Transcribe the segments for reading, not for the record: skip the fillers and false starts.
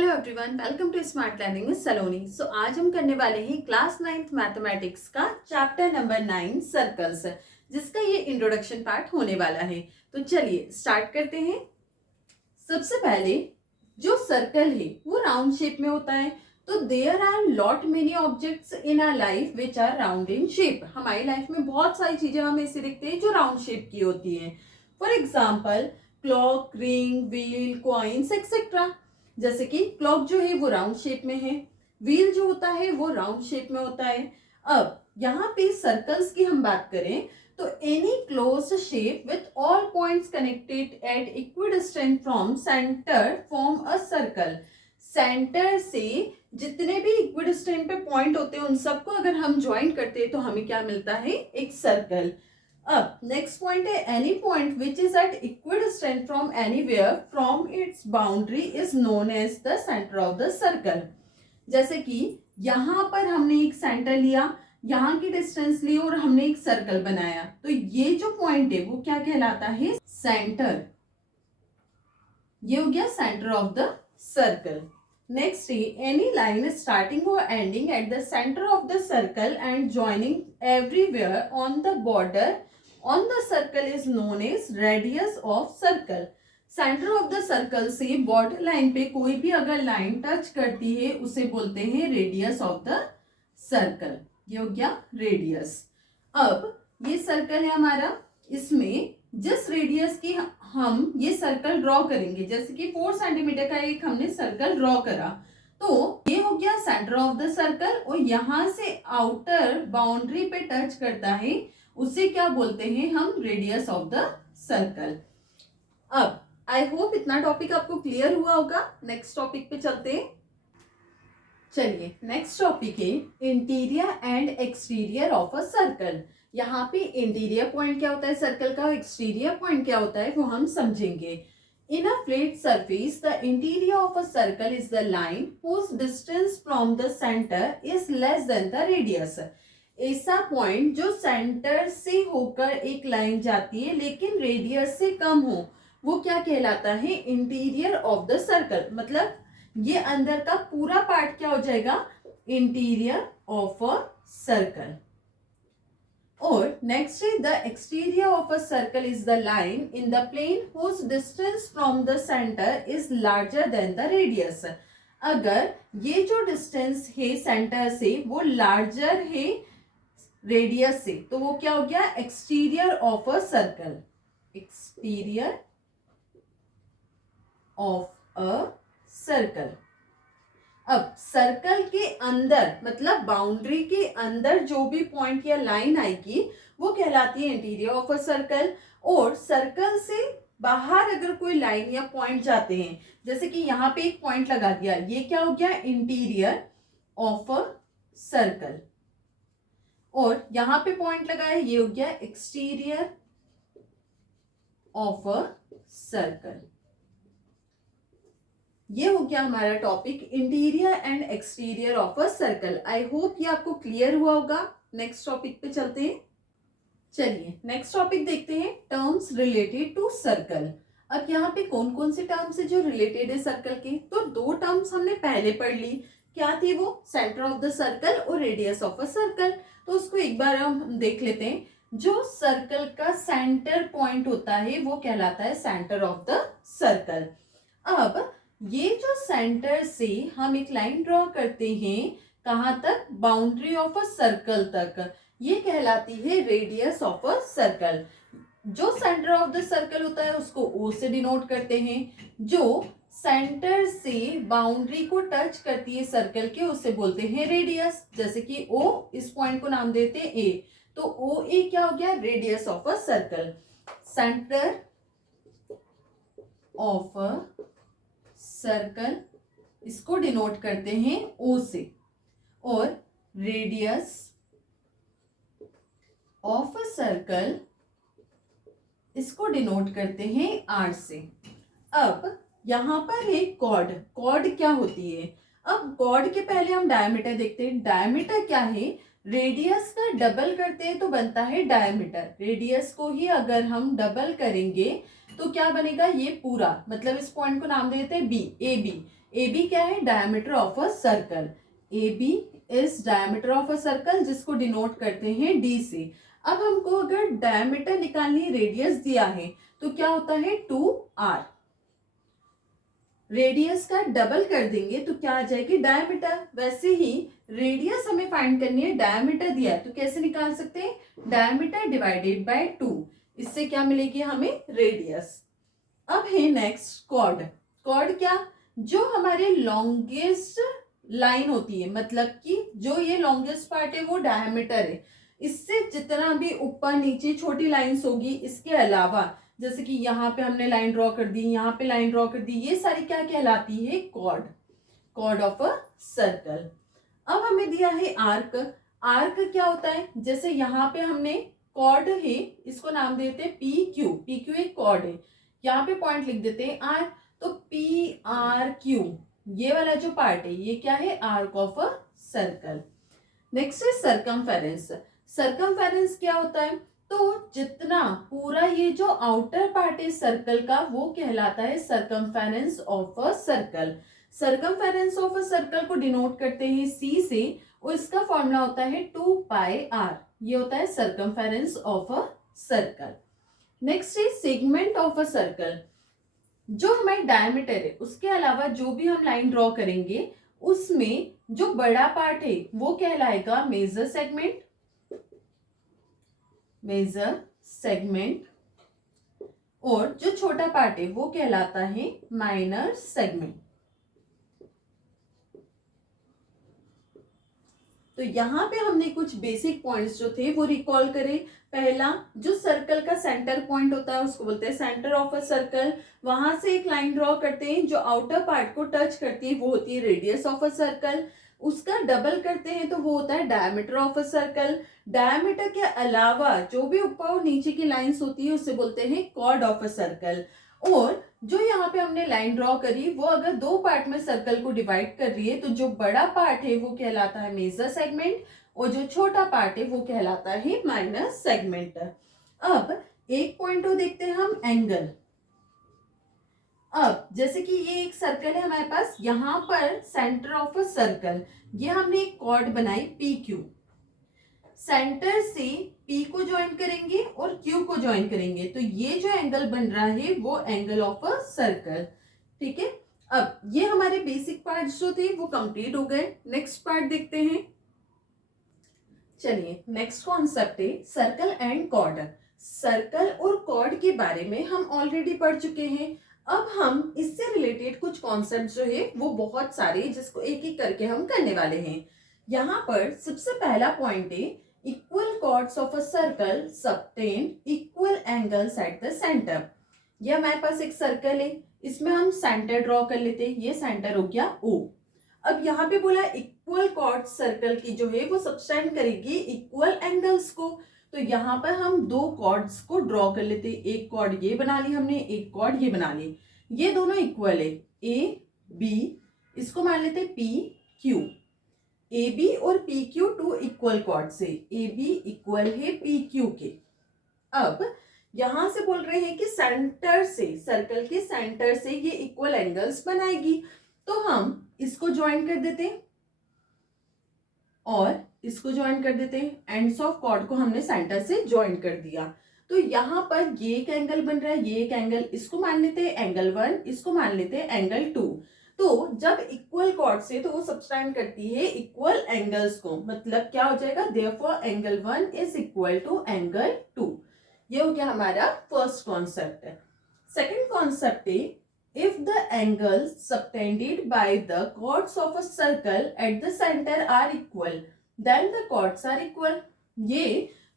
Hello everyone, welcome to smart learning with Saloni. So आज हम करने वाले हैं क्लास 9th मैथमेटिक्स का चैप्टर नंबर 9 सर्कल्स, जिसका ये इंट्रोडक्शन पार्ट होने वाला है। तो चलिए स्टार्ट करते हैं। सबसे पहले जो सर्कल है वो राउंड शेप में होता है। तो there are lot many objects in our life which are round in shape. हमारी लाइफ में बहुत सारी चीजें हमें ऐसे दिखते हैं जो राउंड शेप की होती हैं। For example clock, ring, wheel, coins etcetera. जैसे कि क्लॉक जो है वो राउंड शेप में है, व्हील जो होता है वो राउंड शेप में होता है। अब यहाँ पे सर्कल्स की हम बात करें तो any closed shape with all points connected eight equidistant from centre form a circle. Centre से जितने भी इक्विडिस्टेंट पे पॉइंट होते हैं उन सबको अगर हम ज्वाइन करते हैं तो हमें क्या मिलता है, एक सर्कल। अब नेक्स्ट पॉइंट है any point which is at equidistant from anywhere from its boundary is known as the centre of the circle. जैसे कि यहां पर हमने एक सेंटर लिया, यहाँ की डिस्टेंस ली और हमने एक सर्कल बनाया, तो ये जो पॉइंट है वो क्या कहलाता है, सेंटर। ये हो गया centre of the circle. Next है एनी लाइन स्टार्टिंग और ending at the centre of the circle and joining everywhere on the border on the circle is known as radius of circle. Centre of the circle से border line पे कोई भी अगर line touch करती है उसे बोलते हैं रेडियस ऑफ द सर्कल। ये हो गया रेडियस। अब ये सर्कल है हमारा, इसमें जिस रेडियस की हम ये सर्कल ड्रॉ करेंगे, जैसे कि 4 सेंटीमीटर का एक हमने सर्कल ड्रॉ करा, तो ये हो गया सेंटर ऑफ द सर्कल। और यहां से आउटर बाउंड्री पे टच करता है उसे क्या बोलते हैं हम, रेडियस ऑफ द सर्कल। अब आई होप इतना टॉपिक आपको क्लियर हुआ होगा। नेक्स्ट टॉपिक पे चलते हैं। चलिए नेक्स्ट टॉपिक है interior and exterior of a circle. यहाँ पे इंटीरियर पॉइंट क्या होता है सर्कल का, एक्सटीरियर पॉइंट क्या होता है वो हम समझेंगे। In a flat surface the interior of a circle is the line whose distance from the centre is less than the radius. ऐसा पॉइंट जो सेंटर से होकर एक लाइन जाती है लेकिन रेडियस से कम हो, वो क्या कहलाता है, इंटीरियर ऑफ द सर्कल। मतलब ये अंदर का पूरा पार्ट क्या हो जाएगा, इंटीरियर ऑफ अ सर्कल। और नेक्स्ट है the exterior of a circle is the line in the plane whose distance from the centre is larger than the radius. अगर ये जो डिस्टेंस है सेंटर से वो लार्जर है रेडियस से, तो वो क्या हो गया, exterior of a circle. Exterior of a circle. अब सर्कल के अंदर मतलब बाउंड्री के अंदर जो भी पॉइंट या लाइन आएगी वो कहलाती है इंटीरियर ऑफ अ सर्कल। और सर्कल से बाहर अगर कोई लाइन या पॉइंट जाते हैं, जैसे कि यहाँ पे एक पॉइंट लगा दिया, ये क्या हो गया, इंटीरियर ऑफ अ सर्कल। और यहाँ पे पॉइंट लगाया, ये हो गया एक्सटीरियर ऑफ अ सर्कल। ये हो गया हमारा topic interior and exterior of a circle. I hope ये आपको क्लियर हुआ होगा। नेक्स्ट टॉपिक पे चलते हैं। चलिए नेक्स्ट टॉपिक देखते हैं, टर्म्स रिलेटेड टू सर्कल। अब यहाँ पे कौन कौन से टर्म्स है जो रिलेटेड है सर्कल के, तो 2 टर्म्स हमने पहले पढ़ ली। क्या थी वो, सेंटर ऑफ द सर्कल और रेडियस ऑफ अ सर्कल। तो उसको एक बार हम देख लेते हैं। जो सर्कल का सेंटर पॉइंट होता है वो कहलाता है सेंटर ऑफ द सर्कल। अब ये जो सेंटर से हम एक लाइन ड्रॉ करते हैं, कहां तक, बाउंड्री ऑफ अ सर्कल तक, ये कहलाती है रेडियस ऑफ अ सर्कल। जो सेंटर ऑफ द सर्कल होता है उसको ओ से डिनोट करते हैं। जो सेंटर से बाउंड्री को टच करती है सर्कल के उसे बोलते हैं रेडियस। जैसे कि ओ, इस पॉइंट को नाम देते हैं ए, तो ओ ए क्या हो गया, radius of a circle. Centre of a circle इसको डिनोट करते हैं ओ से, और रेडियस ऑफ अ सर्कल इसको डिनोट करते हैं आर से। अब यहां पर है कॉर्ड। कॉर्ड क्या होती है, अब कॉर्ड के पहले हम डायमीटर देखते हैं। डायमीटर क्या है, रेडियस का डबल करते हैं तो बनता है डायमीटर। रेडियस को ही अगर हम डबल करेंगे तो क्या बनेगा, ये पूरा, मतलब इस पॉइंट को नाम देते हैं B, A B. A B क्या है, diameter of a circle. A B is diameter of a circle, जिसको डिनोट करते हैं डी से। अब हमको अगर डायमीटर निकालनी, रेडियस दिया है, तो क्या होता है 2r। रेडियस का डबल कर देंगे तो क्या आ जाएगी, डायमीटर। वैसे ही रेडियस हमें फाइंड करनी है, डायमीटर दिया है तो कैसे निकाल सकते हैं, डायमीटर डिवाइडेड बाय 2। इससे क्या मिलेगी हमें, रेडियस। अब है नेक्स्ट कॉर्ड। कॉर्ड क्या, जो हमारे लॉन्गेस्ट लाइन होती है, मतलब कि जो ये लॉन्गेस्ट पार्ट है वो डायमीटर है। इससे जितना भी ऊपर नीचे छोटी लाइंस होगी, इसके अलावा जैसे कि यहाँ पे हमने लाइन ड्रॉ कर दी, यहाँ पे लाइन ड्रॉ कर दी, ये सारी क्या कहलाती है, chord, chord of a circle. अब हमें दिया है आर्क। आर्क क्या होता है, जैसे यहाँ पे हमने कॉर्ड है, इसको नाम देते हैं पी क्यू। पी क्यू एक कॉर्ड है, यहाँ पे पॉइंट लिख देते हैं आर, तो पी आर क्यू ये वाला जो पार्ट है ये क्या है, arc of a circle. Next है सरकमफेरेंस। सरकमफेरेंस क्या होता है, तो जितना पूरा ये जो आउटर पार्ट है सर्कल का वो कहलाता है circumference of a circle. Circumference of a circle को डिनोट करते हैं सी से, और इसका फॉर्मूला होता है 2πr। ये होता है circumference of a circle. Next है सेगमेंट ऑफ अ सर्कल। जो हमारे डायमीटर है उसके अलावा जो भी हम लाइन ड्रॉ करेंगे उसमें जो बड़ा पार्ट है वो कहलाएगा मेजर सेगमेंट, मेजर सेगमेंट, और जो छोटा पार्ट है वो कहलाता है माइनर सेगमेंट। तो यहाँ पे हमने कुछ बेसिक पॉइंट्स जो थे वो रिकॉल करे। पहला, जो सर्कल का सेंटर पॉइंट होता है उसको बोलते हैं सेंटर ऑफ अ सर्कल। वहां से एक लाइन ड्रॉ करते हैं जो आउटर पार्ट को टच करती है, वो होती है रेडियस ऑफ अ सर्कल। उसका डबल करते हैं तो वो होता है diameter of a circle. Diameter के अलावा जो भी ऊपर और नीचे की लाइंस होती है उसे बोलते हैं कॉर्ड ऑफ अ सर्कल। और जो यहाँ पे हमने लाइन ड्रॉ करी वो अगर दो पार्ट में सर्कल को डिवाइड कर रही है, तो जो बड़ा पार्ट है वो कहलाता है मेजर सेगमेंट, और जो छोटा पार्ट है वो कहलाता है माइनर सेगमेंट। अब एक पॉइंट को देखते हैं हम, एंगल। अब जैसे कि ये एक सर्कल है हमारे पास, यहाँ पर सेंटर ऑफ अ सर्कल, ये हमने एक कॉर्ड बनाई पी क्यू। सेंटर से P को ज्वाइन करेंगे और Q को ज्वाइन करेंगे, तो ये जो एंगल बन रहा है वो एंगल ऑफ अ सर्कल। ठीक है, अब ये हमारे बेसिक पार्ट्स जो थे वो कंप्लीट हो गए। नेक्स्ट पार्ट देखते हैं। चलिए, नेक्स्ट कॉन्सेप्ट है सर्कल एंड कॉर्ड। सर्कल और कॉर्ड के बारे में हम ऑलरेडी पढ़ चुके हैं। अब हम इससे रिलेटेड कुछ कॉन्सेप्ट जो है वो बहुत सारे, जिसको एक एक करके हम करने वाले हैं। यहाँ पर सबसे पहला पॉइंट है, equal chords of a circle subtend equal angles at the centre. ये हमारे पास एक सर्कल है, इसमें हम सेंटर ड्रॉ कर लेते हैं, ये सेंटर हो गया O। अब यहाँ पे बोला इक्वल कॉर्ड सर्कल की जो है वो सबटेंड करेगी इक्वल एंगल्स को, तो यहाँ पर हम दो कॉर्ड्स को ड्रॉ कर लेते हैं। एक कॉर्ड ये बना ली हमने, एक कॉर्ड ये बना ली, ये दोनों इक्वल है, ए बी, इसको मान लेते पी क्यू। ए बी और P Q two equal chord से, ए बी इक्वल है पी क्यू के। अब यहां से बोल रहे हैं कि सेंटर से, सर्कल के सेंटर से ये इक्वल एंगल्स बनाएगी, तो हम इसको ज्वाइन कर देते हैं और इसको ज्वाइन कर देते हैं। एंड्स ऑफ कॉर्ड को हमने सेंटर से ज्वाइन कर दिया, तो यहाँ पर ये एक एंगल बन रहा है, ये एक एंगल, इसको मान लेते हैं एंगल 1, इसको मान लेते हैं एंगल 2। तो जब इक्वल कॉर्ड से तो वो सबटेंड करती है इक्वल एंगल्स को, मतलब क्या हो जाएगा, therefore angle 1 is equal to angle 2। ये हो गया हमारा फर्स्ट कॉन्सेप्ट। सेकंड कॉन्सेप्ट है, if the angles subtended by the chords of a circle at the center are equal, then the chords are equal। ये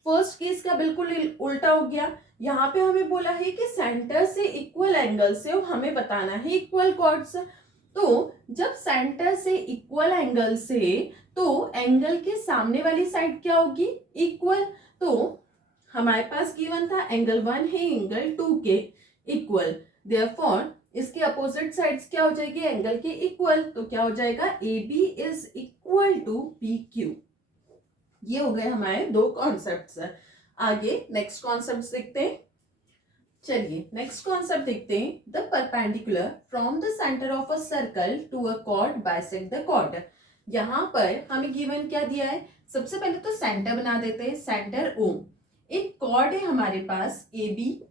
फर्स्ट केस का बिल्कुल उल्टा हो गया। यहाँ पे हमें बोला है कि सेंटर से इक्वल एंगल से हमें बताना है इक्वल कॉर्ड्स। तो जब सेंटर से इक्वल एंगल से, तो एंगल के सामने वाली साइड क्या होगी, इक्वल। तो हमारे पास गिवन था एंगल 1 है एंगल 2 के इक्वल, देयरफॉर इसके अपोजिट साइड्स क्या हो जाएगी, एंगल के इक्वल, तो क्या हो जाएगा, A B is equal to P Q. ये हो गए हमारे दो कॉन्सेप्ट्स। आगे नेक्स्ट कॉन्सेप्ट्स देखते हैं। चलिए नेक्स्ट कॉन्सेप्ट देखते हैं। The perpendicular from the centre of a circle to a chord bisect the chord. यहाँ पर हमें गिवन क्या दिया है, सबसे पहले तो सेंटर बना देते हैं, सेंटर ओ, एक कॉर्ड है हमारे पास ए बी।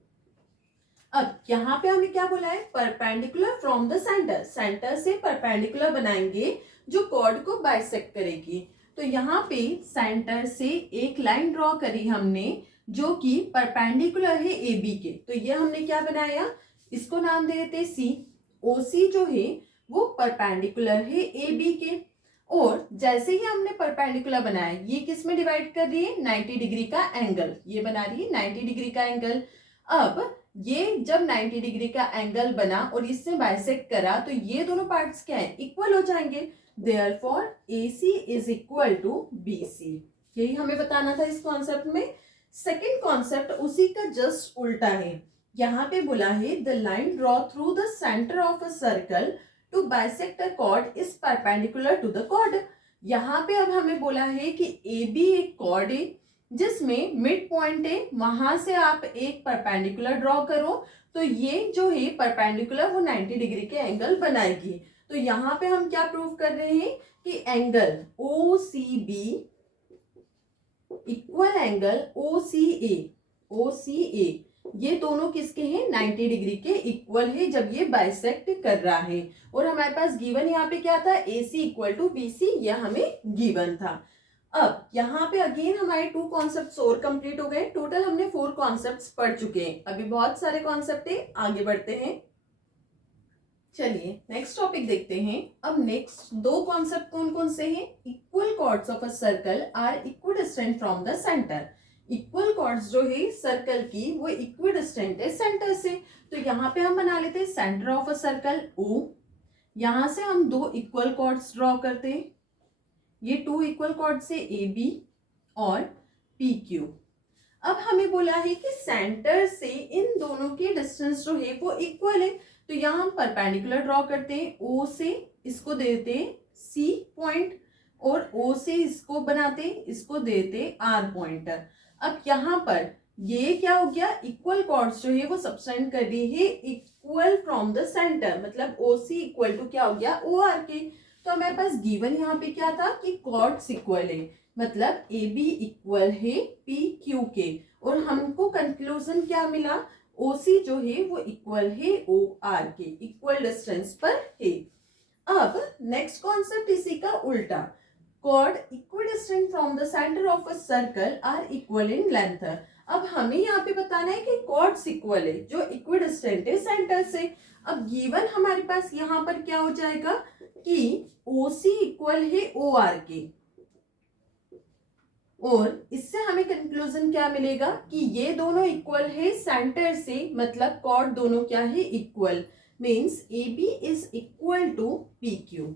अब यहाँ पे हमें क्या बोला है, perpendicular from the centre, centre से परपेंडिकुलर बनाएंगे जो कॉर्ड को बाइसेक्ट करेगी। तो यहाँ पे सेंटर से एक लाइन ड्रॉ करी हमने जो कि परपेंडिकुलर है ए बी के। तो ये हमने क्या बनाया, इसको नाम दे देते सी। ओ सी जो है वो परपेंडिकुलर है ए बी के, और जैसे ही हमने परपेंडिकुलर बनाया, ये किस में डिवाइड कर रही है, 90 डिग्री का एंगल, ये बना रही है 90 डिग्री का एंगल। अब ये जब 90 डिग्री का एंगल बना और इससे बाइसेक्ट करा, तो ये दोनों पार्ट्स क्या है, इक्वल हो जाएंगे। Therefore AC is equal to BC। यही हमें बताना था इस कॉन्सेप्ट में। सेकेंड कॉन्सेप्ट उसी का जस्ट उल्टा है। यहाँ पे बोला है the line draw through the centre of a circle to bisect a chord is perpendicular to the chord. यहाँ पे अब हमें बोला है कि AB एक कॉर्ड है जिसमें मिड पॉइंट है, वहां से आप एक परपेंडिकुलर ड्रॉ करो, तो ये जो है परपेंडिकुलर वो 90 डिग्री के एंगल बनाएगी। तो यहाँ पे हम क्या प्रूव कर रहे हैं कि angle OCB equal angle OCA ये दोनों किसके हैं, 90 डिग्री के इक्वल है जब ये बाइसेक्ट कर रहा है। और हमारे पास गिवन यहाँ पे क्या था, AC इक्वल टू BC, यह हमें गिवन था। अब यहाँ पे अगेन हमारे 2 कॉन्सेप्ट्स और कंप्लीट हो गए। टोटल हमने 4 कॉन्सेप्ट्स पढ़ चुके हैं, अभी बहुत सारे कॉन्सेप्ट है, आगे बढ़ते हैं। चलिए नेक्स्ट टॉपिक देखते हैं। अब नेक्स्ट 2 कॉन्सेप्ट कौन कौन से हैं, equal chords of a circle are equidistant from the centre. Equal chords जो है सर्कल की वो इक्विडिस्टेंट है सेंटर से। तो यहाँ पे हम बना लेते हैं centre of a circle O, यहाँ से हम 2 इक्वल कॉर्ड्स ड्रॉ करते हैं, ये 2 इक्वल कॉर्ड्स से AB और PQ। अब हमें बोला है कि सेंटर से इन दोनों के डिस्टेंस जो है वो इक्वल है, तो यहाँ हम परपेंडिकुलर ड्रॉ करते हैं, O से इसको देते हैं C पॉइंट, और O से इसको बनाते हैं, इसको देते R पॉइंट। अब यहाँ पर ये क्या हो गया, इक्वल कॉर्ड्स जो है वो सबटेंड कर रही है इक्वल फ्रॉम द सेंटर, मतलब OC इक्वल टू क्या हो गया, OR के। तो हमारे पास गिवन यहाँ पे क्या था कि कॉर्ड्स इक्वल है, मतलब AB इक्वल है PQ के, और हमको कंक्लूजन क्या मिला, OC जो है वो इक्वल है OR के, इक्वल डिस्टेंस पर है। अब नेक्स्ट कॉन्सेप्ट इसी का उल्टा, chord equidistant from the centre of a circle are equal in length. अब हमें यहाँ पे बताना है कि कॉर्ड्स इक्वल है जो इक्विडिस्टेंट है सेंटर से। अब गिवन हमारे पास यहाँ पर क्या हो जाएगा कि OC इक्वल है OR के, और इससे हमें कंक्लूजन क्या मिलेगा कि ये दोनों इक्वल है सेंटर से, मतलब कॉर्ड दोनों क्या है, equal, means AB is equal to PQ।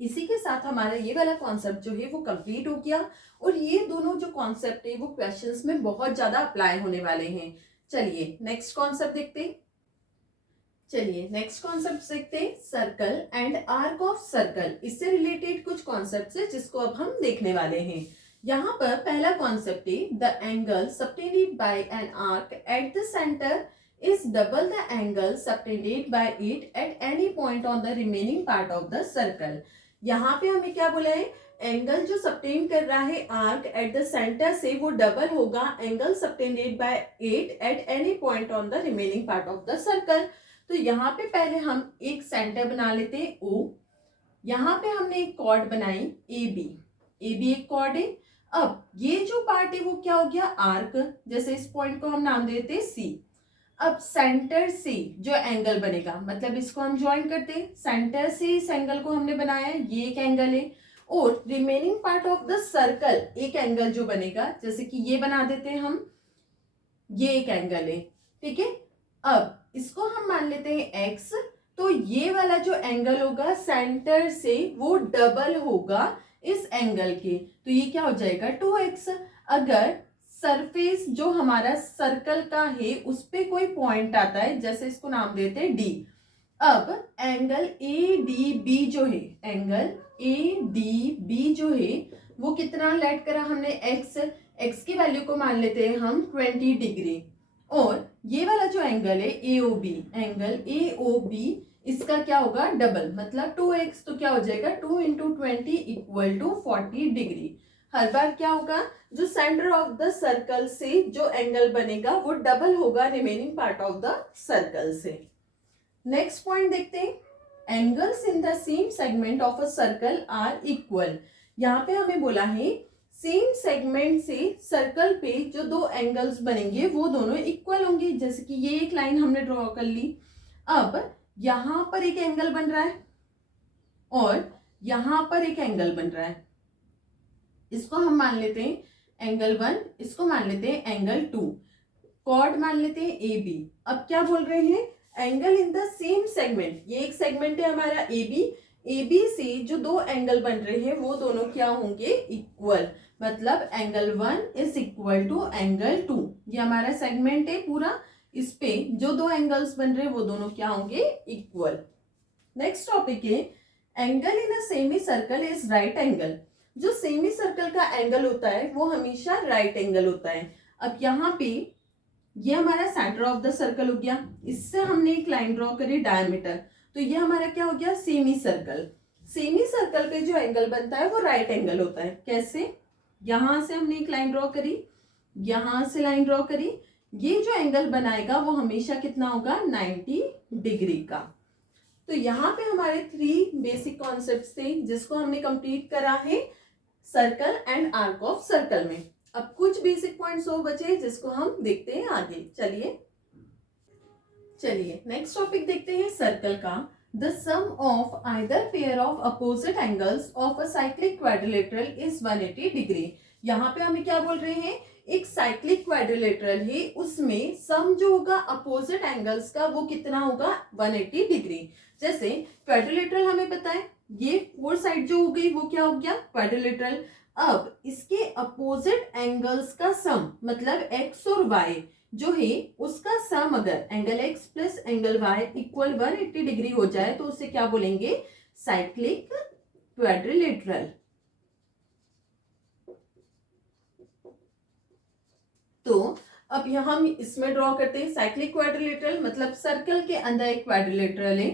इसी के साथ हमारा ये वाला कॉन्सेप्ट जो है वो कंप्लीट हो गया, और ये दोनों जो कॉन्सेप्ट है वो क्वेश्चंस में बहुत ज्यादा अप्लाई होने वाले हैं। चलिए नेक्स्ट कॉन्सेप्ट देखते हैं। चलिए नेक्स्ट कॉन्सेप्ट देखते हैं, circle and arc of circle. इससे रिलेटेड कुछ कॉन्सेप्ट्स है जिसको अब हम देखने वाले हैं। यहाँ पर पहला कॉन्सेप्ट है, the angle subtended bye an arc eight the centre is double the angle subtended by it at any point on the remaining part of the circle। यहाँ पे हमें क्या बोला है, एंगल जो सबटेंड कर रहा है आर्क एट द सेंटर से वो डबल होगा angle subtended bye it at any point on the remaining part of the circle. तो यहाँ पे पहले हम एक सेंटर बना लेते हैं O, यहाँ पे हमने एक कॉर्ड बनाई AB एक कॉर्ड है। अब ये जो पार्ट है वो क्या हो गया, आर्क, जैसे इस पॉइंट को हम नाम देते हैं C। अब सेंटर से जो एंगल बनेगा, मतलब इसको हम ज्वाइन करते हैं, सेंटर से इस एंगल को हमने बनाया, ये एक एंगल है, और remaining part of the circle एक एंगल जो बनेगा, जैसे कि ये बना देते हैं हम, ये एक एंगल है, ठीक है। अब इसको हम मान लेते हैं x, तो ये वाला जो एंगल होगा सेंटर से वो डबल होगा इस एंगल के, तो ये क्या हो जाएगा 2x। अगर सरफेस जो हमारा सर्कल का है उस पे कोई पॉइंट आता है, जैसे इसको नाम देते हैं D, अब एंगल ADB जो है, एंगल ADB जो है वो कितना लेट करा हमने x की वैल्यू को मान लेते हैं हम 20 डिग्री, और ये वाला जो एंगल है AOB, एंगल AOB, इसका क्या होगा डबल, मतलब 2x, तो क्या हो जाएगा 2 इंटू 20 इक्वल टू 40 डिग्री। हर बार क्या होगा, जो सेंटर ऑफ द सर्कल से जो एंगल बनेगा वो डबल होगा remaining part of the circle से। नेक्स्ट पॉइंट देखते हैं, angles in the same segment of a circle are equal. यहाँ पे हमें बोला है सेम सेगमेंट से सर्कल पे जो दो एंगल्स बनेंगे वो दोनों इक्वल होंगे। जैसे कि ये एक लाइन हमने ड्रॉ कर ली, अब यहां पर एक एंगल बन रहा है और यहां पर एक एंगल बन रहा है, इसको हम मान लेते हैं एंगल 1, इसको मान लेते हैं एंगल 2, कॉर्ड मान लेते हैं AB। अब क्या बोल रहे हैं, angle in the same segment, ये एक सेगमेंट है हमारा AB से जो दो एंगल बन रहे हैं वो दोनों क्या होंगे इक्वल, मतलब angle 1 is equal to angle 2। ये हमारा सेगमेंट है पूरा, इस पे जो दो एंगल्स बन रहे हैं वो दोनों क्या होंगे इक्वल। नेक्स्ट टॉपिक है angle in a semi circle is right angle. जो सेमी सर्कल का एंगल होता है वो हमेशा राइट एंगल होता है। अब यहाँ पे ये हमारा सेंटर ऑफ द सर्कल हो गया, इससे हमने एक लाइन ड्रॉ करी डायमीटर, तो ये हमारा क्या हो गया सेमी सर्कल। सेमी सर्कल पे जो एंगल बनता है वो राइट एंगल होता है। कैसे, यहां से हमने एक लाइन ड्रॉ करी, यहां से लाइन ड्रॉ करी, ये जो एंगल बनाएगा वो हमेशा कितना होगा 90 डिग्री का। तो यहाँ पे हमारे 3 बेसिक कॉन्सेप्ट्स थे जिसको हमने कंप्लीट करा है circle and arc of circle में। अब कुछ बेसिक पॉइंट्स और बचे जिसको हम देखते हैं आगे। चलिए नेक्स्ट टॉपिक देखते हैं सर्कल का। The sum of either pair of opposite angles of a cyclic quadrilateral is 180 degree. यहाँ पे हमें क्या बोल रहे हैं, एक साइक्लिक क्वाड्रिलेटरल है, उसमें सम जो होगा अपोजिट एंगल्स का वो कितना होगा 180 डिग्री। जैसे क्वाड्रिलेटरल हमें पता है ये 4 साइड जो हो गई वो क्या हो गया क्वाड्रिलेटरल। अब इसके अपोजिट एंगल्स का सम मतलब x और y जो है उसका सम अगर angle x plus angle y equal 180 degree हो जाए तो उसे क्या बोलेंगे साइक्लिक क्वाड्रिलेटरल। तो अब यहां हम इसमें ड्रॉ करते हैं साइक्लिक क्वाड्रिलेटरल, मतलब सर्कल के अंदर एक क्वाड्रिलेटरल है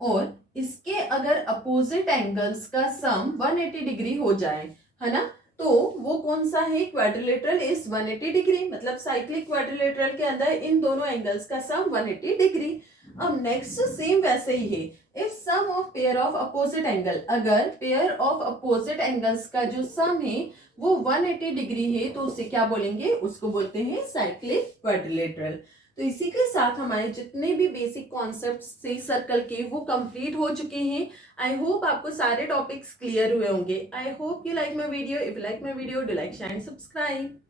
और इसके अगर अपोजिट एंगल्स का सम 180 डिग्री हो जाए, है ना, तो वो कौन सा है क्वाड्रिलेटरल इज 180 डिग्री, मतलब साइक्लिक क्वाड्रिलेटरल के अंदर इन दोनों एंगल्स का सम 180 डिग्री। अब नेक्स्ट सेम वैसे ही है, if sum of pair of opposite angle, अगर पेयर ऑफ अपोजिट एंगल्स का जो सम है वो 180 डिग्री है तो उसे क्या बोलेंगे, उसको बोलते हैं साइक्लिक क्वाड्रिलेटरल। तो इसी के साथ हमारे जितने भी बेसिक कॉन्सेप्ट थे सर्कल के वो कंप्लीट हो चुके हैं। आई होप आपको सारे टॉपिक्स क्लियर हुए होंगे। I hope you like my video. If you like my video do like share and subscribe.